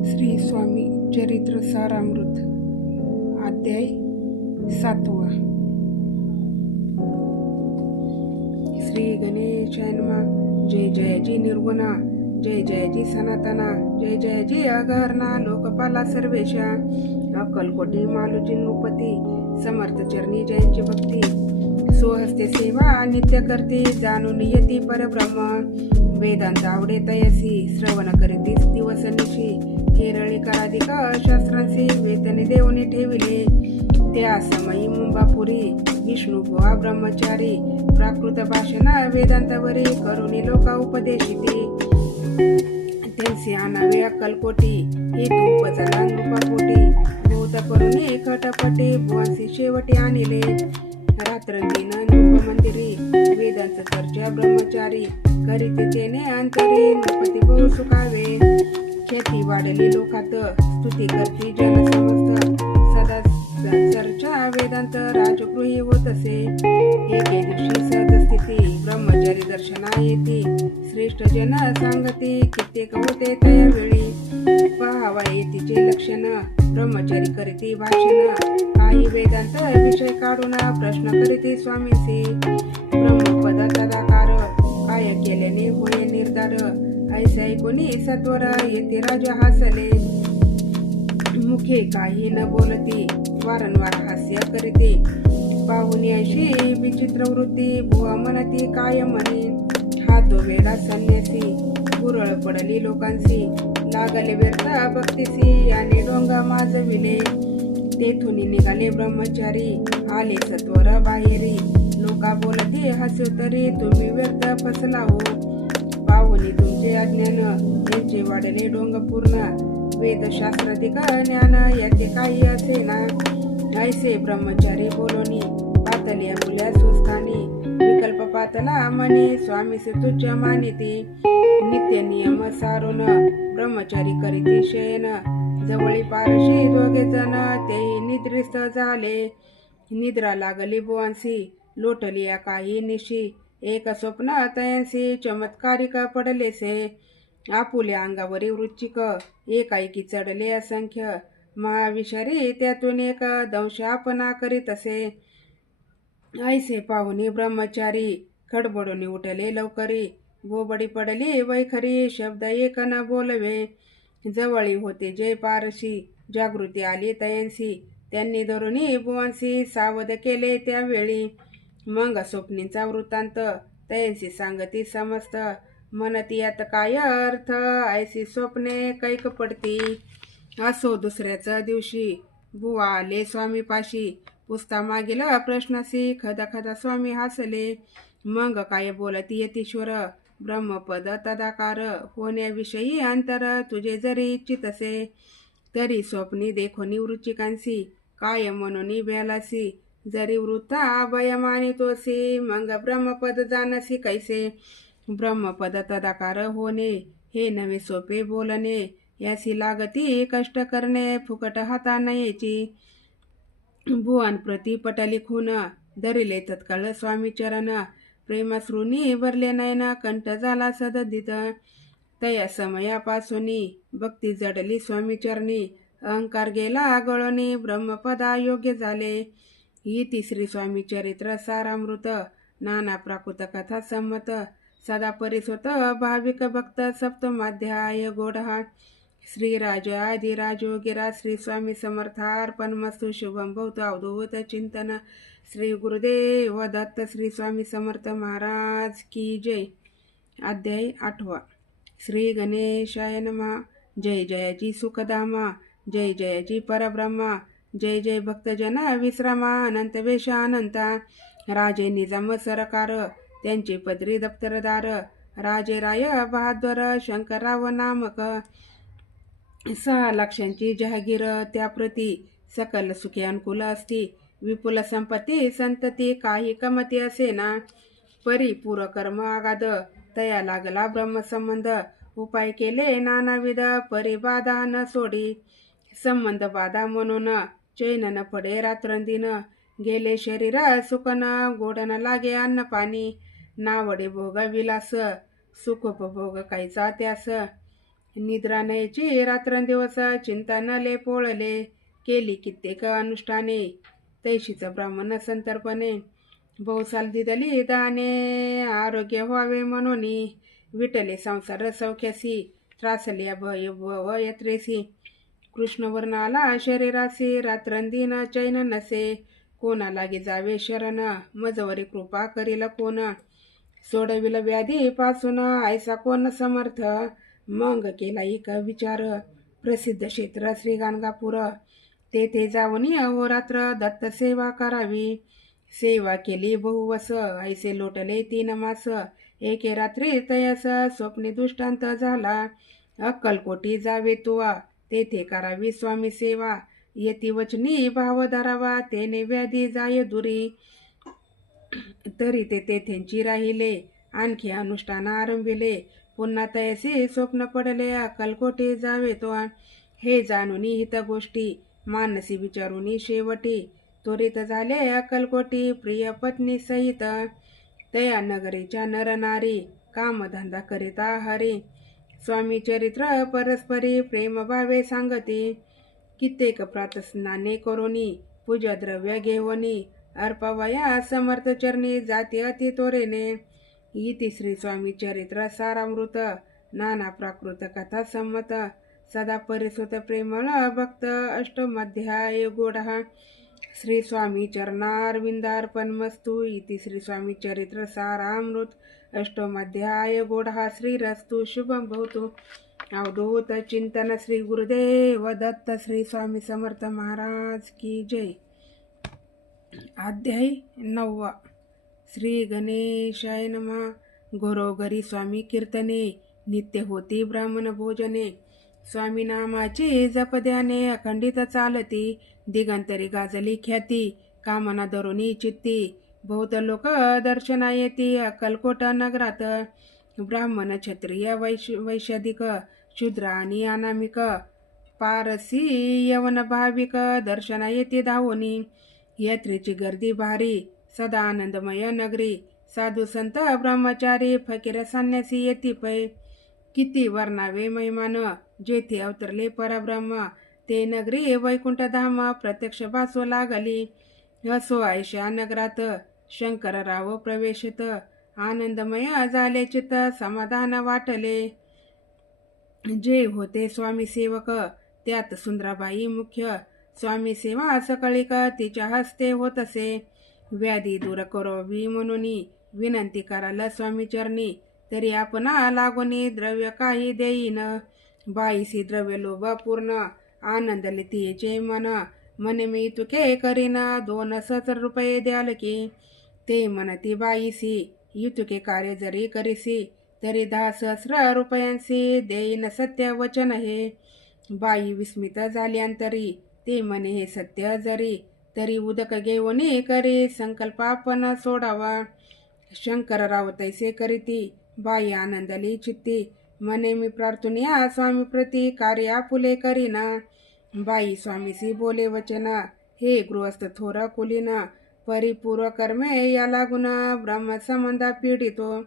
श्री स्वामी चरित्र सारामृत अध्याय 7. श्री गणेशाय नमः. जय जय निर्गुणा, जय जय सनातना, जय जय अगहरणा लोकपाला सर्वेशा, अक्कलकोटी मालुजी नृपती, समर्थ चरणी जयांची भक्ती, स्वहस्ते सेवा नित्य करते, जाणून येती परब्रह्म, वेदांत आवडे तयसी, श्रवण करीती दिवसनिशी, केरळी कराधिका शास्त्रांशी, वेतने देवने ठेविले, त्या समयी मुंबापुरी, विष्णू भुवा ब्रह्मचारी, प्राकृत भाषण वेदांतावरी, करुणी लोका उपदेशिते, त्यांचे आणावे अक्कलकोटी, हेतू उपजला नृपापोटी, भूत करुणी खटपटे, भुवांशी शेवटी आणले, रात्रंदिन नृप मंदिरी, वेदांत चर्चा ब्रह्मचारी, करीते तेने अंतरी, नृपती बहु सुखावे, ख्याती वाढली लोकात, स्तुती करती जन समस्त, सदा चर्चा वेदांत राजगृही होत असे, एके दिवशी सहज स्थिती, ब्रह्मचारी दर्शना येती, श्रेष्ठ जन सांगती, कित्येक होते त्या वेळी, पहावा येतीचे लक्षण, ब्रह्मचारी करीती भाषण, काही वेदांत विषय काढून प्रश्न करीती स्वामींशी, ब्रह्मपद तदाकार, काय केल्याने होय निर्धार, ऐसे ऐकूनी सत्वर येथे राजा हसले, मुखे काही न बोलती, वारंवार हास्य करीते, पाहुणी अशी विचित्र वृत्ती, बुवा म्हणती काय म्हणे, हा तो वेडा संन्यासी, गुरळ पडली लोकांशी, लागले व्यर्थ भक्तीसी, आणि डोंगा माजविले, तेथून निघाले ब्रह्मचारी, आले सत्वर बाहेरी, लोका बोलते हसू तरी, तुम्ही व्यर्थ फसला हो, पाहुणी तुमचे अज्ञान, यांचे वाढले डोंग पूर्ण, वेदशास्त्राधिक ज्ञान याचे काही असे ना, ऐसे ब्रह्मचारी बोलोनी, पातल्या मुल्या सुस्थानी, विकल्प पातला मनी, स्वामी तुच्छ मानिती, नित्य नियम सारून, ब्रह्मचारी करीती शयन, जवळी पारशी दोघे जण, तेही निद्रिस्त झाले, निद्रा लागली बुवांसी, लोटली काही निशी, एक स्वप्न तयांसी, चमत्कारिक पडलेसे, आपुल्या अंगावरी वृच्चिक, एकाएकी चढले असंख्य, महाविषारी त्यातून एक दंशापना करीत असे, ऐसे पाहुणी ब्रह्मचारी, खडबडून उठले लवकरी, बोबडी पडली वैखरी, शब्द एक न बोलवे, जवळी होते जय पारशी, जागृती आली तयांसी, त्यांनी धरुणी बुवांसी सावध केले त्यावेळी, मग स्वप्नींचा वृत्तांत तयांसी सांगती समस्त, म्हणती यात काय अर्थ, ऐसी स्वप्ने कैक पडती, असो दुसऱ्याच दिवशी, बुवा आले स्वामीपाशी, पुसता मागील प्रश्नासी, खदा स्वामी हसले, मग काय बोलती यतीश्वर, ब्रह्मपद तदाकार, होण्याविषयी अंतर तुझे जरी इच्छित असे, तरी स्वप्नी देखोनी वृच्चिकांसी, काय म्हणून बेलासी, जरी वृत्ता भय मानितोसी, मग ब्रह्मपद जाणसी कैसे, ब्रह्मपद तदाकार होणे, हे नवे सोपे बोलणे, यासी लागती कष्ट करणे, फुकट हाता नयेची, भुवन प्रति पटली खून, धरिले तत्काळ स्वामी चरण, प्रेमश्रूनी भरले नयन, कंठ झाला सददित, तया समयापासूनी, भक्ती जडली स्वामी चरणी, अहंकार गेला गळोनी, ब्रह्मपदा योग्य झाले, इति श्री स्वामी चरित्र सारामृत, नाना प्राकृत कथा संमत, सदा परिसोत भाविक भक्त, सप्तमाध्याय गोडहा, श्री राजाधिराज योगिराज श्री स्वामी समर्थार्पणमस्तु, शुभम भवतु अवधूत चिंतन, श्री गुरुदेव दत्त, श्री स्वामी समर्थ महाराज की जय. अध्याय 8. श्री गणेशाय नमः. जय जयाची सुखधामा, जय जयाची परब्रह्मा, जय जय भक्तजन विश्रामा, अनंत वेशा अनंता, राजे निजाम सरकार, त्यांचे पदरी दप्तरदार, राजे राय बहादूर, शंकरराव नामक, 6 लाखांची जहागीर, त्याप्रती सकल सुखे अनुकूल असती, विपुल संपत्ती संतती, काही कमती असे ना, परिपूर कर्म आगाध, तया लागला ब्रह्मसंबंध, उपाय केले नानाविध, परिबाधा न सोडी, संबंध बाधा म्हणून, चैन न पडे रात्रंदिन, गेले शरीर सुखन, गोड न लागे अन्न पाणी, नावडे भोग विलास, सुखोपभोग कायचा त्यास, निद्रा नयची रात्रंदिवस चिंता नले पोळले, केली कित्येक अनुष्ठाने तैशीच ब्राह्मण संतर्पणे. बहुसाल दिदली दाने आरोग्य व्हावे म्हणून, विटले संसार सौख्यासी त्रासल्या भय भव यत्रेसी. कृष्णवर्णाला शरीरासी रात्रंदिन चैन नसे, कोणा लागे जावे शरण मजवरी कृपा करील कोण. सोडविल व्याधी पासून ऐसा कोण समर्थ, मग केला एक विचार प्रसिद्ध क्षेत्र श्री गाणगापूर. तेथे जाऊन अहोरात्र दत्त सेवा करावी. सेवा केली बहुवस ऐसे लोटले 3 मास, एके रात्री तयस स्वप्नी दृष्टांत झाला. अक्कलकोटी जावे तुवा तेथे करावी स्वामी सेवा, येती वचनी भाव धरावा तेने व्याधी जाय दुरी. तरी ते तेथेंची राहिले आणखी अनुष्ठान आरंभिले, पुन्हा तयसे स्वप्न पडले अक्कलकोटी जावे तो. हे जाणून हित गोष्टी मानसी विचारून शेवटी, त्वरित झाले अक्कलकोटी प्रिय पत्नी सहित. तया नगरीच्या नरनारी कामधंदा करिता हरी, स्वामी चरित्र परस्परी प्रेम भावे सांगती. कित्येक प्रातस्नाने करोनी पूजा द्रव्य घेवनी, अर्पवया समर्थ चरणी जाती अति तोरेने. इति श्री स्वामी चरित्र सारामृत, नाना प्राकृत कथा संमत, सदा परिसुत प्रेमळ भक्त अष्टमाध्याय गोडा. श्री स्वामी चरणारविंदार्पणमस्तु. इति श्री स्वामी चरित्र सारामृत अष्टमाध्याय गोडा. श्रीरस्तु शुभम भवतु. अवधूत चिंतन श्री गुरुदेव दत्त. श्री स्वामी समर्थ महाराज की जय. अध्याय 9. श्री गणेशाय नमः. घरोघरी स्वामी कीर्तने, नित्य होती ब्राह्मण भोजने. स्वामी नामाची जपद्याने अखंडित चालती, दिगंतरी गाजली ख्याती कामना धरुणी चित्ती. बहुत लोक दर्शना येती अक्कलकोट नगरात, ब्राह्मण क्षत्रिय वैश्याधिक शूद्र आणि अनामिक, पारसी यवन भाविक दर्शना येते धावोनी. यात्रेची गर्दी भारी सदा आनंदमय नगरी, साधू संत ब्रह्मचारी फकीर संन्यासी येती पै. किती वर्णावे महिमान जेथे अवतरले परब्रह्म, ते नगरी वैकुंठ धाम प्रत्यक्ष भासू लागली. असो ऐशा नगरात शंकरराव प्रवेशित, आनंदमय झाले चित्त समाधान वाटले. जे होते स्वामी सेवक त्यात सुंदराबाई मुख्य, स्वामी सेवा सकळिक तिच्या हस्ते होतसे. व्याधी दूर करावी म्हणून विनंती कराल स्वामी चरणी, तरी आपण लागोनी द्रव्य काही देईन. बाईसी द्रव्य लोभ पूर्ण आनंदले तिचे मन, मने मी तुके करीन 2 रुपये द्याल की. ते म्हणती बाईसी, युतुके कार्य जरी करीसी तरी 10 रुपयांसी देईन सत्य वचन हे. बाई विस्मित झाल्यानंतरी ते म्हणे हे सत्य जरी, तरी उदक घेऊन करी संकल्प आपण सोडावा. शंकरराव तैसे करीती, बाई आनंदली चित्ती, म्हणे मी प्रार्थुनिया स्वामी प्रती कार्य आपुले करीना. बाई स्वामीसी बोले वचन, हे गृहस्थ थोर कुलीन, परिपूर्व कर्मे या लागून ब्रह्म संबंधा पीडितो.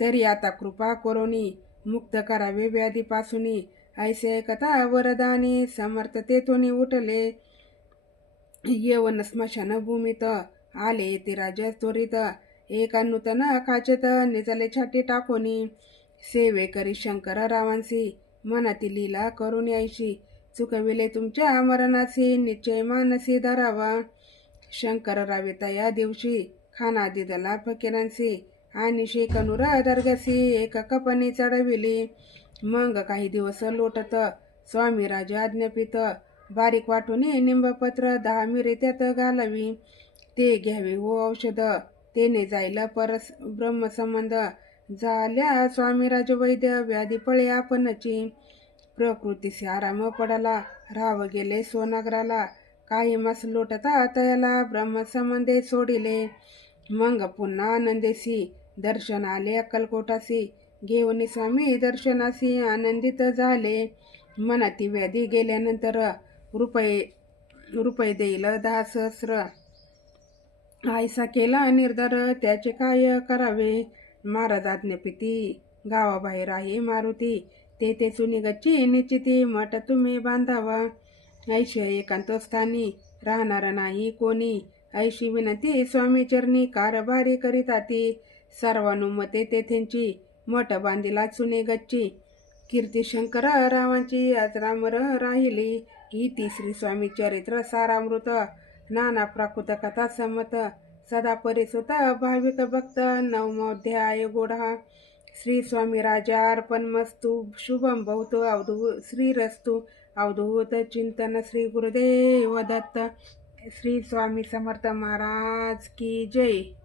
तरी आता कृपा करोनी मुक्त करावे व्याधीपासूनी. ऐसे ऐकता वरदानी समर्थ तेथून उठले, येवन स्मशान भूमीत आले ते राजा त्वरित. एका नूतन काचेत निजले छाटी टाकोनी, सेवे करी शंकररावांसी मनाती लीला करून यायची. चुकविले तुमच्या मरणासी निश्चय मानसी धरावा. शंकररावे तया दिवशी खाना दिदला फकीरांसी, आणि शेकनुर दर्गसी एक कपनी चढविली. मग काही दिवस लोटत स्वामी राजा आज्ञापित, बारीक वाटून निंबपत्र 10 मिरे त्यात घालावी. ते घ्यावे हो औषध, तेने जाईल परस ब्रह्मसंबंध. झाल्या स्वामी राजवैद्य व्याधी पळे आपणची, प्रकृतीसे आराम पडला राव गेले सोनागराला. काही मास लोटता तयाला ब्रह्मसंबंधे सोडिले. मग पुन्हा आनंदेसी दर्शन आले अक्कलकोटासी, घेऊन स्वामी दर्शनासी आनंदित झाले. मनाती व्याधी गेल्यानंतर रुपये देईल 10,000. आयसा केला निर्धार त्याचे काय करावे. महाराज आज्ञापिती गावाबाहेर आहे मारुती, ते सुनिगच्ची निश्चिती मठ तुम्ही बांधावा. ऐश एकांतस्थानी राहणार नाही कोणी, ऐशी विनंती स्वामी चरणी कारभारी करीत ती. सर्वानुमते तेथेंची मठ बांधिला सुने गच्ची. कीर्ती शंकर रावांची अजरामर राहिली, ही तिसरी स्वामी चरित्र सारामृत. नाना प्राकृत कथा समत सदा परिसुत भाविक भक्त. नवमोध्याय गोढा. श्री स्वामी राजार्पणमस्तु. शुभम भवतु श्रीरस्तु. अवधूत चिंतन. श्री गुरुदेव दत्त. श्री स्वामी समर्थ महाराज की जय.